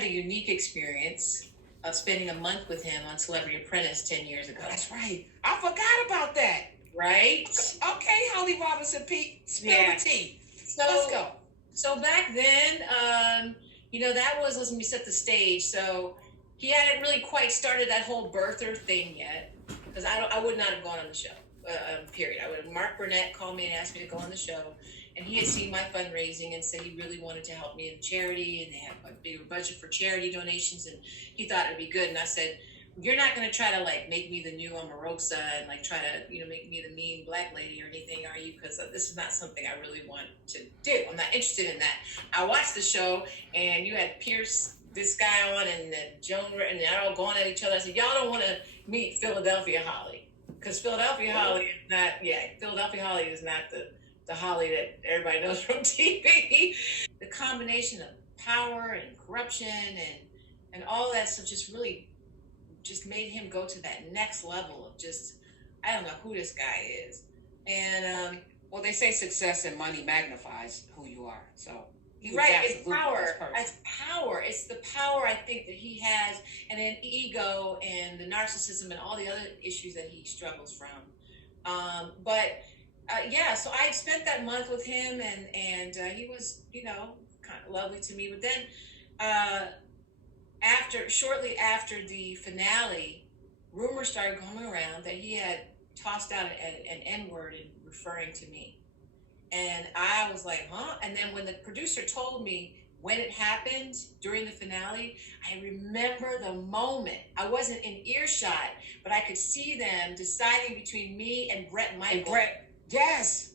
had the unique experience of spending a month with him on Celebrity Apprentice 10 years ago. That's right. I forgot about that. Right? Okay, Holly Robinson Peete, spill the tea. So, let's go. So back then, that was, let me set the stage. So he hadn't really quite started that whole birther thing yet, because I would not have gone on the show. Period. Mark Burnett called me and asked me to go on the show, and he had seen my fundraising and said he really wanted to help me in charity, and they have a bigger budget for charity donations, and he thought it'd be good. And I said, you're not going to try to like make me the new Omarosa and like try to make me the mean black lady or anything, are you? Because this is not something I really want to do. I'm not interested in that. I watched the show, and you had Pierce, this guy on, and Joan, and they're all going at each other. I said, y'all don't want to meet Philadelphia Holly, because Philadelphia Holly is not the Holly that everybody knows from TV. The combination of power and corruption and all that stuff just really just made him go to that next level of just, I don't know who this guy is. And well, they say success and money magnifies who you are. So right, it's power. It's power. It's the power I think that he has, and then ego and the narcissism and all the other issues that he struggles from. So I spent that month with him, and he was, kind of lovely to me. But then, shortly after the finale, rumors started going around that he had tossed out an N-word in referring to me. And I was like, huh? And then when the producer told me when it happened during the finale, I remember the moment. I wasn't in earshot, but I could see them deciding between me and Bret Michaels. And Bret, yes.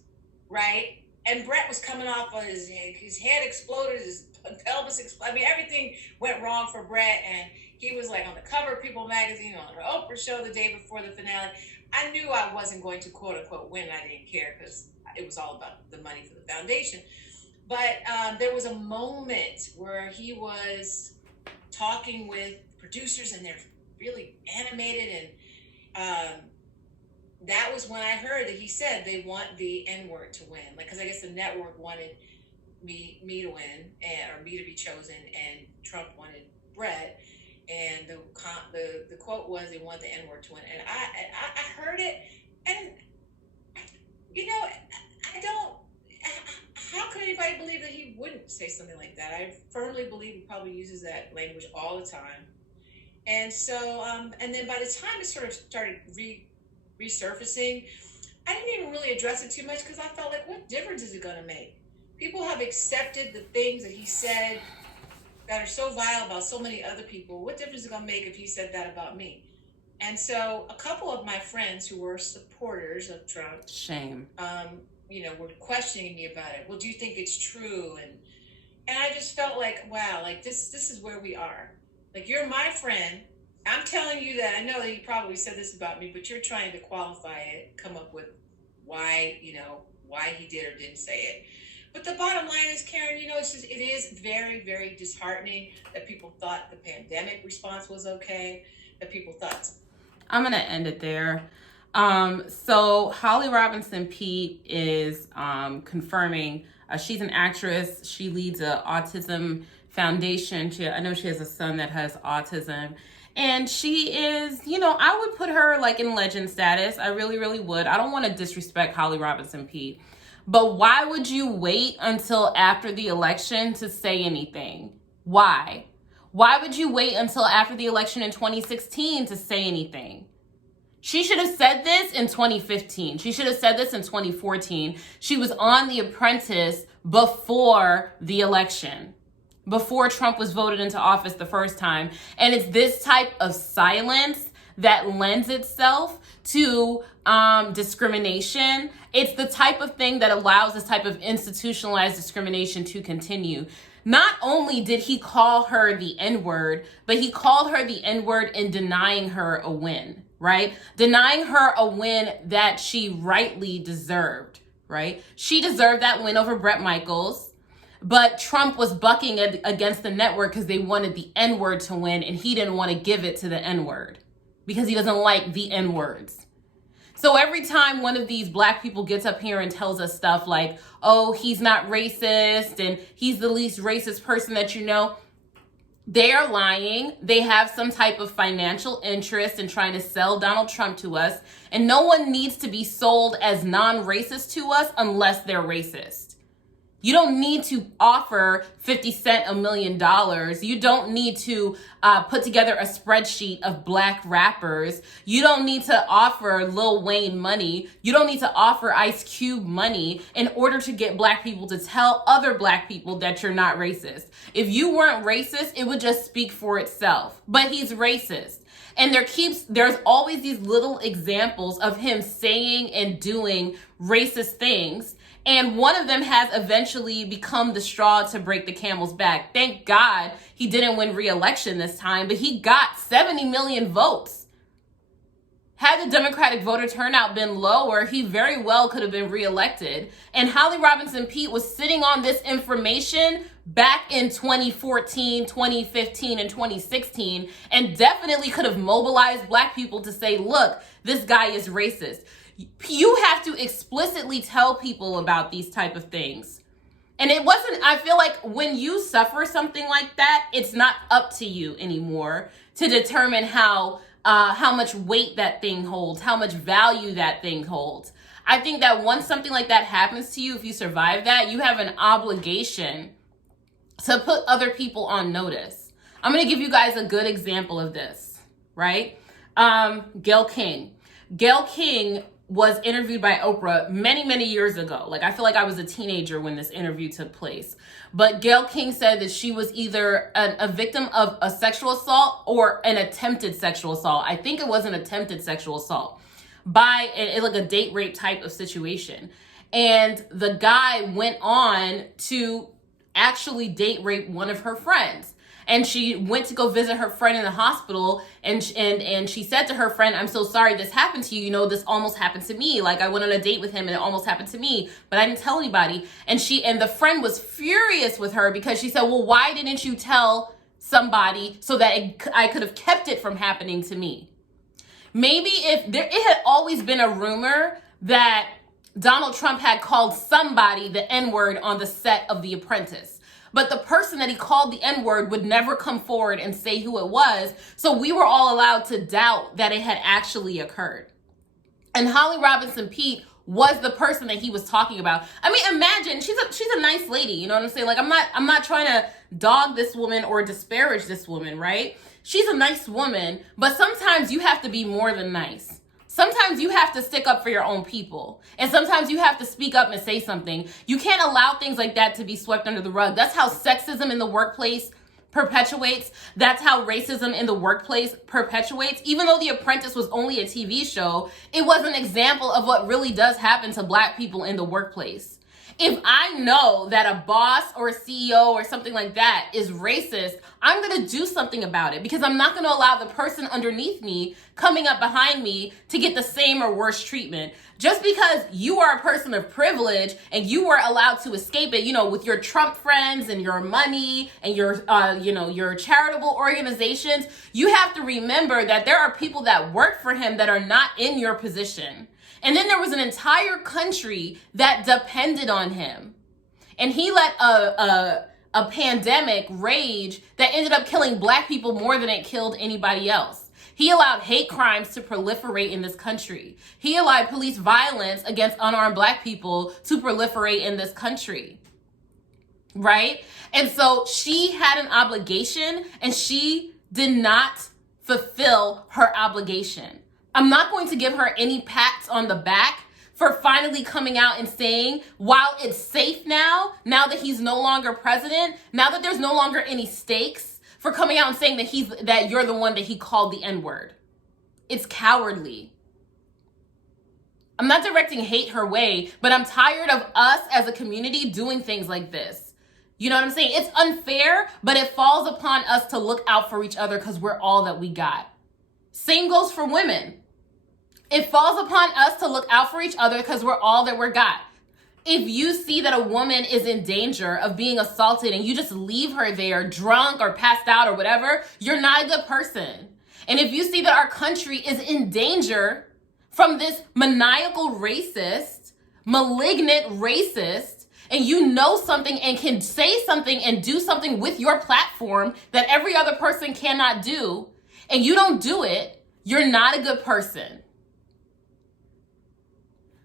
Right? And Bret was coming off of his head exploded, his pelvis exploded. I mean, everything went wrong for Bret, and he was like on the cover of People magazine, on the Oprah show the day before the finale. I knew I wasn't going to quote unquote win. I didn't care because it was all about the money for the foundation. But there was a moment where he was talking with producers, and they're really animated, and that was when I heard that he said they want the N-word to win, like, because I guess the network wanted me to win, or me to be chosen, and Trump wanted Bret, and the quote was they want the N-word to win, and I heard it, and I don't. How could anybody believe that he wouldn't say something like that? I firmly believe he probably uses that language all the time. And so, and then by the time it sort of started resurfacing, I didn't even really address it too much, because I felt like, what difference is it going to make? People have accepted the things that he said that are so vile about so many other people. What difference is it going to make if he said that about me? And so a couple of my friends who were supporters of Trump, were questioning me about it. Well, do you think it's true? And I just felt like, wow, like this is where we are. Like, you're my friend. I'm telling you that I know that you probably said this about me, but you're trying to qualify it, come up with why he did or didn't say it. But the bottom line is, Karen, it is very, very disheartening that people thought the pandemic response was okay, that people thought. I'm going to end it there. So Holly Robinson Peete is confirming she's an actress. She leads a autism foundation. I know she has a son that has autism. And she is, I would put her like in legend status. I really, really would. I don't want to disrespect Holly Robinson Peete. But why would you wait until after the election to say anything? Why? Why would you wait until after the election in 2016 to say anything? She should have said this in 2015. She should have said this in 2014. She was on The Apprentice before the election, before Trump was voted into office the first time. And it's this type of silence that lends itself to discrimination. It's the type of thing that allows this type of institutionalized discrimination to continue. Not only did he call her the N-word, but he called her the N-word in denying her a win, right? Denying her a win that she rightly deserved, right? She deserved that win over Bret Michaels, but Trump was bucking against the network because they wanted the N-word to win, and he didn't want to give it to the N-word because he doesn't like the N-words. So every time one of these black people gets up here and tells us stuff like, oh, he's not racist and he's the least racist person that you know, They are lying. They have some type of financial interest in trying to sell Donald Trump to us. And no one needs to be sold as non-racist to us unless they're racist. You don't need to offer 50 Cent $1 million. You don't need to put together a spreadsheet of black rappers. You don't need to offer Lil Wayne money. You don't need to offer Ice Cube money in order to get black people to tell other black people that you're not racist. If you weren't racist, it would just speak for itself. But he's racist. And there's always these little examples of him saying and doing racist things. And one of them has eventually become the straw to break the camel's back. Thank God he didn't win re-election this time, but he got 70 million votes. Had the Democratic voter turnout been lower, he very well could have been re-elected. And Holly Robinson Peete was sitting on this information back in 2014, 2015, and 2016, and definitely could have mobilized black people to say, look, this guy is racist. You have to explicitly tell people about these type of things. And I feel like when you suffer something like that, it's not up to you anymore to determine how much weight that thing holds, how much value that thing holds. I think that once something like that happens to you, if you survive that, you have an obligation to put other people on notice. I'm going to give you guys a good example of this, right? Gayle King. Gayle King was interviewed by Oprah many, many years ago. Like, I feel like I was a teenager when this interview took place. But Gayle King said that she was either a victim of a sexual assault or an attempted sexual assault. I think it was an attempted sexual assault by like a date rape type of situation. And the guy went on to actually date rape one of her friends. And she went to go visit her friend in the hospital, and she said to her friend, I'm so sorry this happened to you. You know, this almost happened to me. Like, I went on a date with him and it almost happened to me, but I didn't tell anybody. And the friend was furious with her because she said, well, why didn't you tell somebody so that I could have kept it from happening to me? Maybe it had always been a rumor that Donald Trump had called somebody the N-word on the set of The Apprentice. But the person that he called the N-word would never come forward and say who it was. So we were all allowed to doubt that it had actually occurred. And Holly Robinson Peete was the person that he was talking about. I mean, imagine, she's a nice lady, you know what I'm saying? Like, I'm not trying to dog this woman or disparage this woman, right? She's a nice woman, but sometimes you have to be more than nice. Sometimes you have to stick up for your own people. And sometimes you have to speak up and say something. You can't allow things like that to be swept under the rug. That's how sexism in the workplace perpetuates. That's how racism in the workplace perpetuates. Even though The Apprentice was only a TV show, it was an example of what really does happen to black people in the workplace. If I know that a boss or a CEO or something like that is racist, I'm going to do something about it because I'm not going to allow the person underneath me coming up behind me to get the same or worse treatment. Just because you are a person of privilege and you were allowed to escape it, you know, with your Trump friends and your money and your charitable organizations, you have to remember that there are people that work for him that are not in your position. And then there was an entire country that depended on him. And he let a pandemic rage that ended up killing black people more than it killed anybody else. He allowed hate crimes to proliferate in this country. He allowed police violence against unarmed black people to proliferate in this country. Right? And so she had an obligation and she did not fulfill her obligation. I'm not going to give her any pats on the back for finally coming out and saying, while it's safe now that he's no longer president, now that there's no longer any stakes, for coming out and saying that you're the one that he called the N-word. It's cowardly. I'm not directing hate her way, but I'm tired of us as a community doing things like this. You know what I'm saying? It's unfair, but it falls upon us to look out for each other because we're all that we got. Same goes for women. It falls upon us to look out for each other because we're all that we're got. If you see that a woman is in danger of being assaulted and you just leave her there drunk or passed out or whatever, you're not a good person. And if you see that our country is in danger from this maniacal racist, malignant racist, and you know something and can say something and do something with your platform that every other person cannot do, and you don't do it, you're not a good person.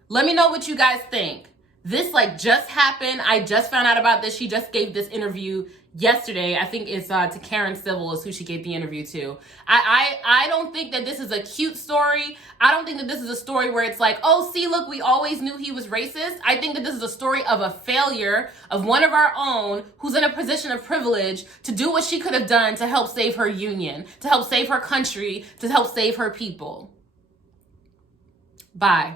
Let me know what you guys think. This just happened. I just found out about this. She just gave this interview yesterday. I think it's to Karen Civil is who she gave the interview to. I don't think that this is a cute story. I don't think that this is a story where it's like, oh, see, look, we always knew he was racist. I think that this is a story of a failure of one of our own who's in a position of privilege to do what she could have done to help save her union, to help save her country, to help save her people. Bye.